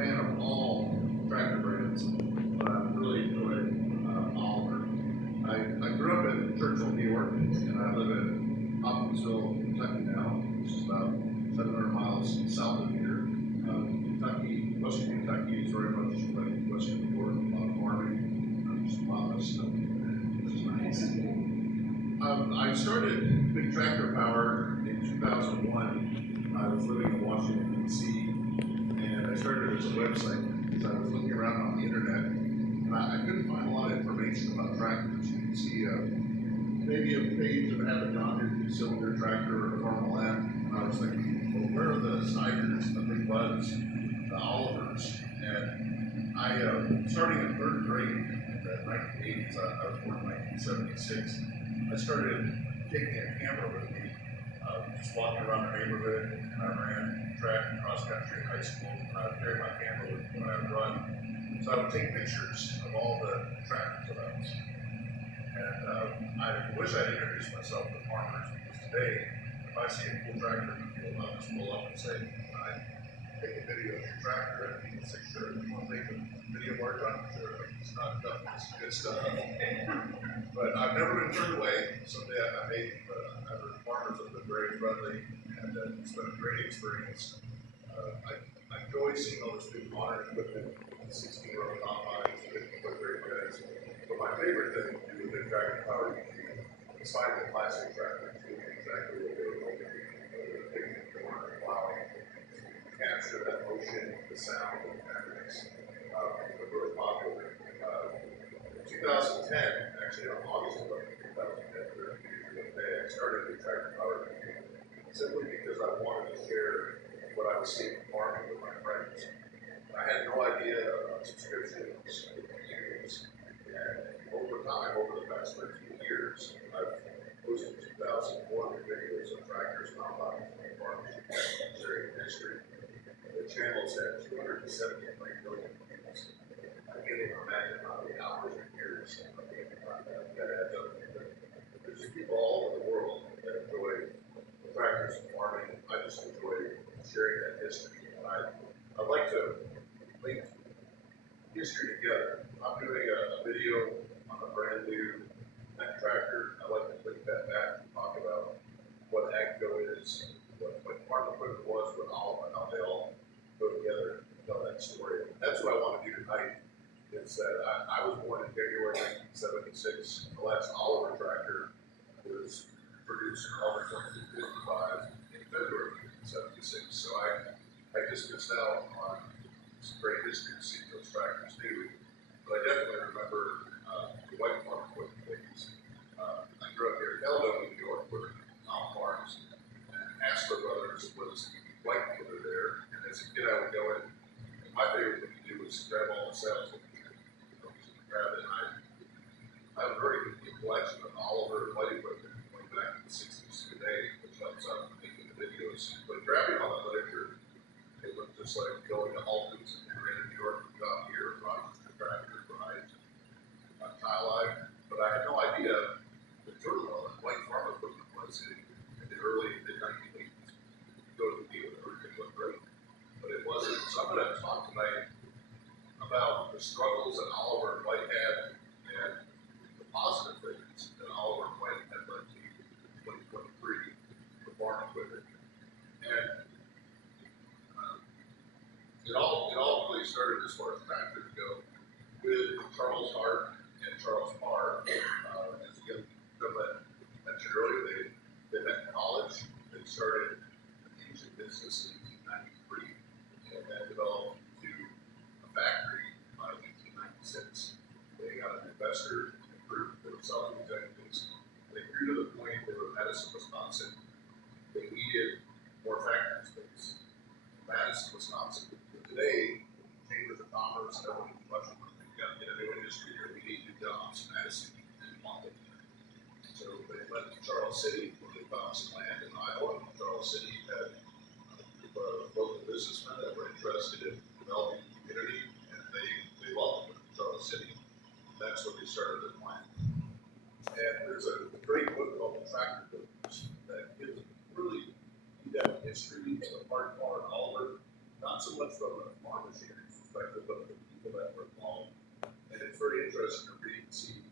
fan of all tractor brands, but I really enjoy Oliver. I grew up in Churchill, New York, and I live in Hopkinsville, Kentucky now, which is about 700 miles south of here. Kentucky, Western Kentucky is very much like Western New York, a lot of farming, just a lot of stuff. I started Big Tractor Power in 2001. I was living in Washington, D.C., and I started as a website because I was looking around on the internet, and I couldn't find a lot of information about tractors. You can see maybe a page that had a John Deere 2-cylinder tractor or a Farmel M, and I was thinking, well, where are the Snyders, the Big Buds, the Olivers? And I, starting in third grade in the 1980s, I was born in 1976, I started taking a camera with me, just walking around the neighborhood, and I ran track and cross country in high school, and I would carry my camera with me when I would run. So I would take pictures of all the tractors that I was seeing. And I wish I'd introduced myself to farmers, because today, if I see a cool tractor in the field, I'll just pull up and say, "Can I take a video of your tractor?" And people say, "Sure." "You want to take a video of our tractor?" "Sure." It's not done, it's good stuff. But I've never been turned away. Someday I may, but the farmers have been very friendly, and it's been a great experience. I enjoy seeing all this new modern equipment, 16-row combines, great guys. But my favorite thing to do with Big Tractor Power is find the classic tractors, doing exactly what they were looking for, taking the corner, plowing, capture that motion, the sound, and the memories. They're really popular. In 2010, actually on August 11th, 2010, I started Big Tractor Power simply because I wanted to share what I was seeing farming with my friends. I had no idea about subscriptions, reviews, and over time, over the past 13 years, I've posted 2,400 videos of tractors, combines, and farmers sharing history. The channel's had 273 million views. I can't even imagine how many hours and years that adds up. There's just people all over the world that enjoy tractors and farming. I just enjoy sharing that history. And I'd like to link history together. I'm doing a video on a brand new neck tractor. I'd like to link that back and talk about what AGCO is, what farm equipment was, what Oliver, how they all go together and tell that story. That's what I want to do tonight. Is that I was born in January 1976. The last Oliver tractor was produced in August 1955 in February 1976. So I just missed out on some great history to see those tractors do. But I definitely remember the white farm equipment days. I grew up here in Caledonia, New York, where Tom Farms and Asper Brothers was white dealer there. And as a kid, I would go in, and my favorite thing to do was grab all the sales. Grab it. I have a very good collection of Oliver white equipment going back to the 60s today, which helps out making the videos. But grabbing all that literature, it looked just like going to Alton's and in New York and got here, Rochester Tractor, Verizon, Tile Life. But I had no idea the turmoil that white farm equipment was in the early mid-1980s. You go to the deal with everything looked great. But it wasn't. So I'm going to talk tonight about the struggles that Oliver and White had and the positive things that Oliver and White had led to 2023 for farm equipment. And it all really started as far as tractors go with Charles Hart and Charles Parr. As you mentioned earlier, they met in college. They started a music business in 1893 and then developed into a factory by 1896. They got an investor group. They were selling executives. They grew to the point they were in Madison, Wisconsin. They needed more factory space. Madison, Wisconsin. Today, chambers of commerce, everyone is much more. We've got to get a new industry here. We need new jobs. Madison didn't want it. So they went to Charles City, where they found some land in Iowa. Charles City had a group of local businessmen that were interested in developing the community, and they welcomed them to Charles City. That's when they started their plan. And there's a great book called The Tractor Builders that gives a really in-depth history of the hard part and Oliver, not so much from a farm machinery perspective of the people that were involved. And it's very interesting to read and see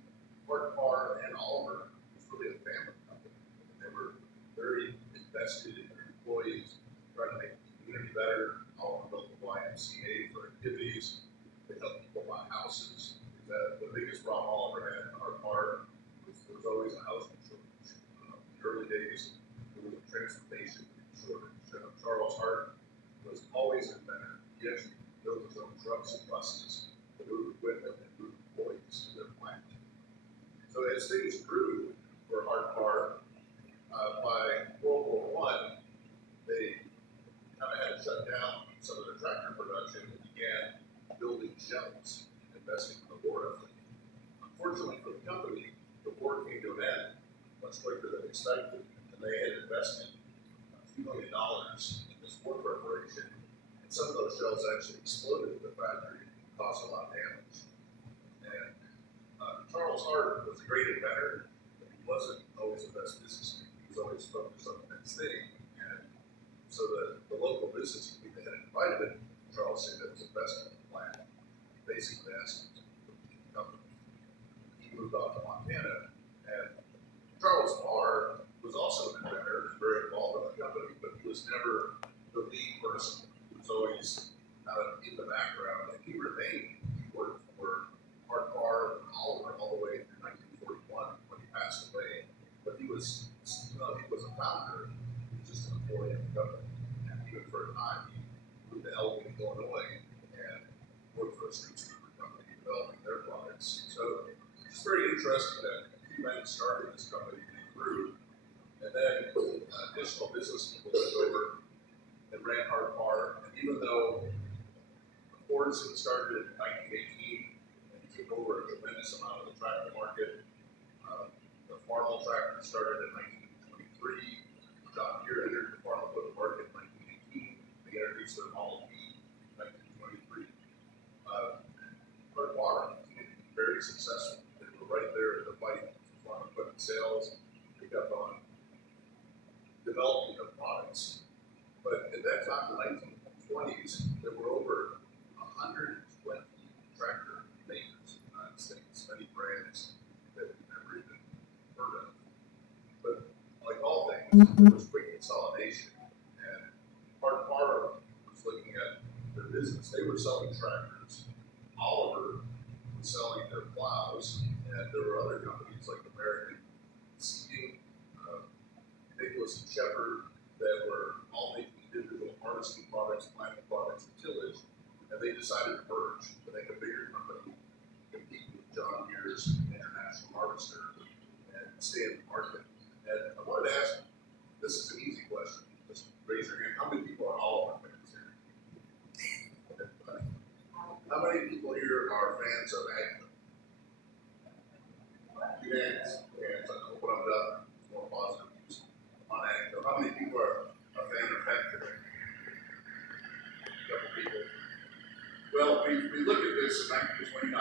Parr and Oliver was really a family company. They were very invested in their employees, trying to make the community better. Oliver built the YMCA for activities. They helped people buy houses. The biggest problem Oliver had in our part was there was always a housing shortage. In the early days, there was a transportation shortage. Charles Hart was always an inventor. He actually built his own trucks and buses to move equipment and move employees to their plant. So as things grew for Hart, by World War I, they kind of had to shut down some of their tractor production and began building shells and investing in the war effort. Unfortunately for the company, the war came to an end much quicker than expected, and they had invested a few $1 million in this war preparation, and some of those shells actually exploded in the factory and caused a lot of damage. And Charles Hart was a great inventor, but he wasn't always the best businessman. He was always focused on the next thing. And so the local business community had invited him. Charles said that was investment in the plant. Basically asked him to leave the company. He moved off to Montana. And Charles Parr was also an inventor and very involved in the company, but he was never the lead person. He was always kind of in the background, and he remained. He worked for Parr and Oliver all the way through 1941 when he passed away. But he was a founder. He was just an employee of the company. And even for a time, he moved to Elgin, Illinois, and worked for a street sweeper company developing their products. So it's very interesting that he went and started this company and grew. And then additional business people took over and ran Parr. And even though Fordson started in 1918 and took over a tremendous amount of the tractor market, the Farmall tractor started in 1923. John Deere entered the farm equipment market in 1918. They introduced their Model T in 1923. Parr continued to be very successful. They were right there at the fight for farm equipment sales. They kept on developing their products. But at that time, in the 1920s, there were over 120 tractor makers in the United States, many brands that we've never even heard of. But like all things, there was quick consolidation, and Parr was looking at their business. They were selling tractors. Oliver was selling their plows, and there were other companies like American Seeding, Nicholas and Shepherd that were all making individual harvesting products, planting products, and tillage, and they decided to merge to make a bigger company, compete with John Deere's International Harvester, and stay in the market. And I wanted to ask, this is an easy question, just raise your hand. How many people are Oliver fans here? How many people here are fans of Agnew? Hands, what I'm done, more positive views on Agnew. How many people are a fan of Agnew? A couple people. Well, we look at this in 1929.